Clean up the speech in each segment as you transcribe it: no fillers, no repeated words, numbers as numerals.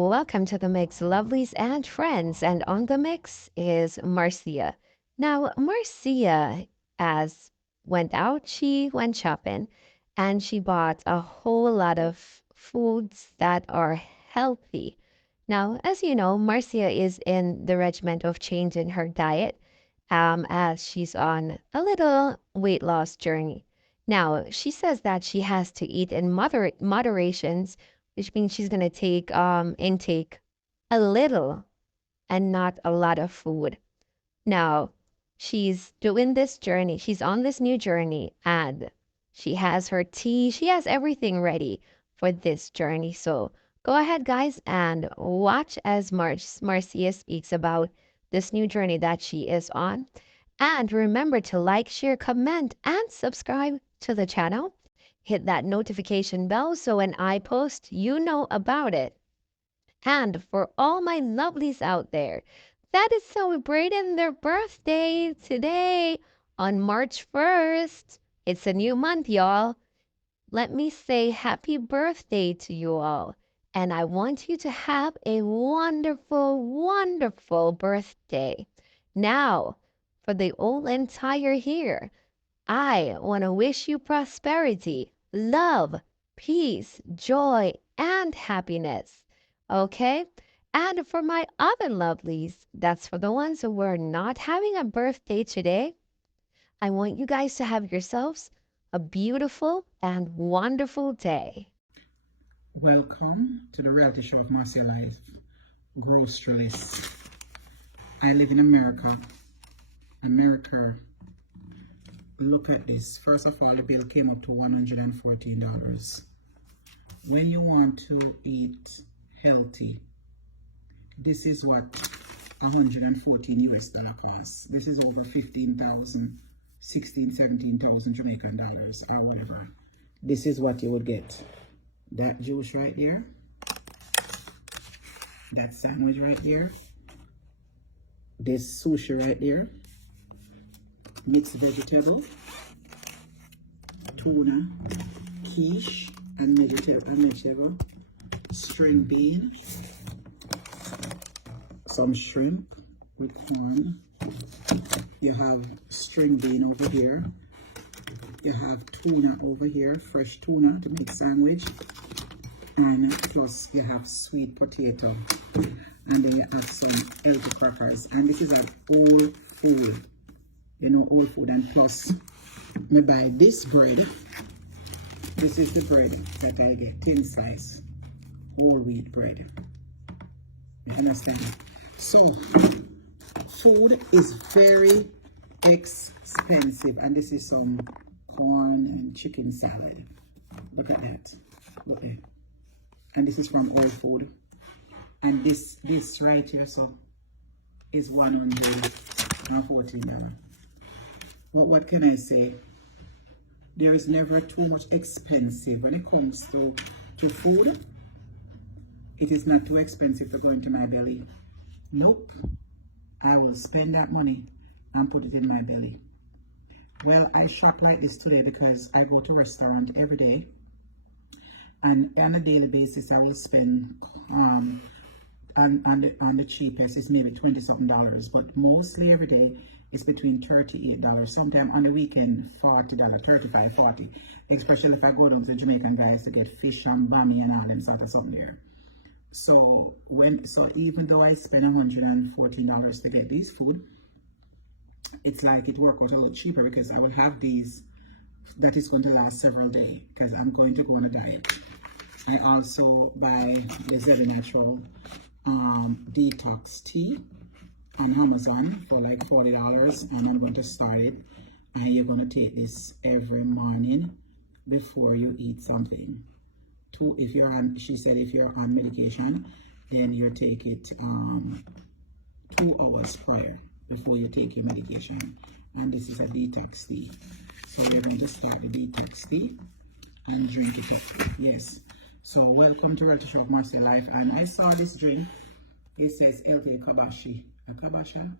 Welcome to the mix, lovelies and friends. And on the mix is Marcia. Now, Marcia, as went out, she went shopping and she bought a whole lot of foods that are healthy. Now, as you know, Marcia is in the regiment of changing her diet as she's on a little weight loss journey. Now, she says that she has to eat in moderations, which means she's going to take intake a little and not a lot of food. Now, she's doing this journey. She's on this new journey and she has her tea. She has everything ready for this journey. So go ahead, guys, and watch as Marcia speaks about this new journey that she is on. And remember to like, share, comment, and subscribe to the channel. Hit that notification bell so when I post, you know about it. And for all my lovelies out there that is celebrating their birthday today on March 1st, it's a new month, y'all. Let me say happy birthday to you all. And I want you to have a wonderful, wonderful birthday. Now, for the whole entire year, I want to wish you prosperity, love, peace, joy, and happiness. Okay? And for my other lovelies, that's for the ones who were not having a birthday today, I want you guys to have yourselves a beautiful and wonderful day. Welcome to the reality show of Marcia Life, Grocery List. I live in America. America, look at this. First of all, the bill came up to $114. When you want to eat healthy, this is what 114 US dollar costs. This is over 15,000, 16, 17,000 Jamaican dollars or whatever. This is what you would get. That juice right there, that sandwich right there, this sushi right there, mixed vegetable, tuna, quiche, and vegetable, string bean, some shrimp with corn. You have string bean over here. You have tuna over here, fresh tuna to make sandwich. And plus you have sweet potato. And then you have some healthy crackers. And this is a whole food. You know, whole food. And plus, me buy this bread. This is the bread that I get, thin slice, whole wheat bread. You understand? So, food is very expensive. And this is some corn and chicken salad. Look at that. Look there. And this is from All Food. And this right here, so, is $114. But what can I say? There is never too much expensive when it comes to food. It is not too expensive to go into my belly. Nope. I will spend that money and put it in my belly. Well, I shop like this today because I go to a restaurant every day. And on a daily basis, I will spend on the cheapest is maybe $20-something, but mostly every day it's between $38. Sometimes on the weekend, $40, $35, $40. Especially if I go down to Jamaican guys to get fish and bami and all them sort of something there. So even though I spend $114 to get these food, it's like it works out a little cheaper because I will have these that is going to last several days because I'm going to go on a diet. I also buy the Zebby Natural detox tea on Amazon for like $40, and I'm going to start it. And you're going to take this every morning before you eat something. If you're on, she said, if you're on medication, then you take it 2 hours prior before you take your medication. And this is a detox tea. So you're going to start the detox tea and drink it up. Yes. So welcome to Reality Show of Marcia Life. And I saw this drink. It says LK Kabashi. A Kabasha?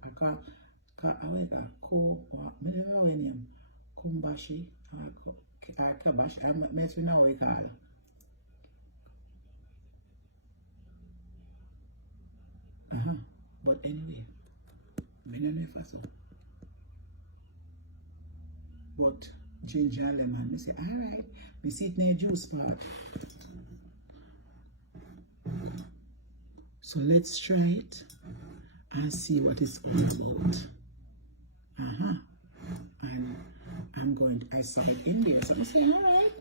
Kumbashi. Kabash. I'm not know how you call it. But anyway, I don't know if I so. But ginger and lemon, I say, alright, I see it in the juice part. So let's try it and see what it's all about. And I'm going to, I saw it in there, so I say, alright,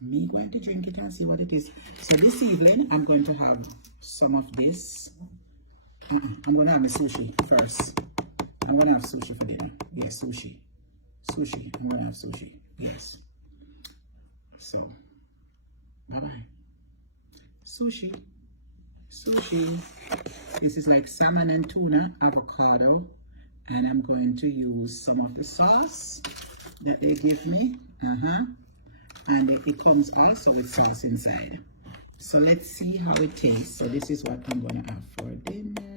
me going to drink it and see what it is. So this evening, I'm going to have some of this. I'm going to have my sushi first. I'm going to have sushi for dinner. Yes, sushi. Sushi. I'm going to have sushi. Yes. So, bye-bye. Sushi. Sushi. This is like salmon and tuna, avocado. And I'm going to use some of the sauce that they give me. And it comes also with sauce inside. So let's see how it tastes. So this is what I'm going to have for dinner.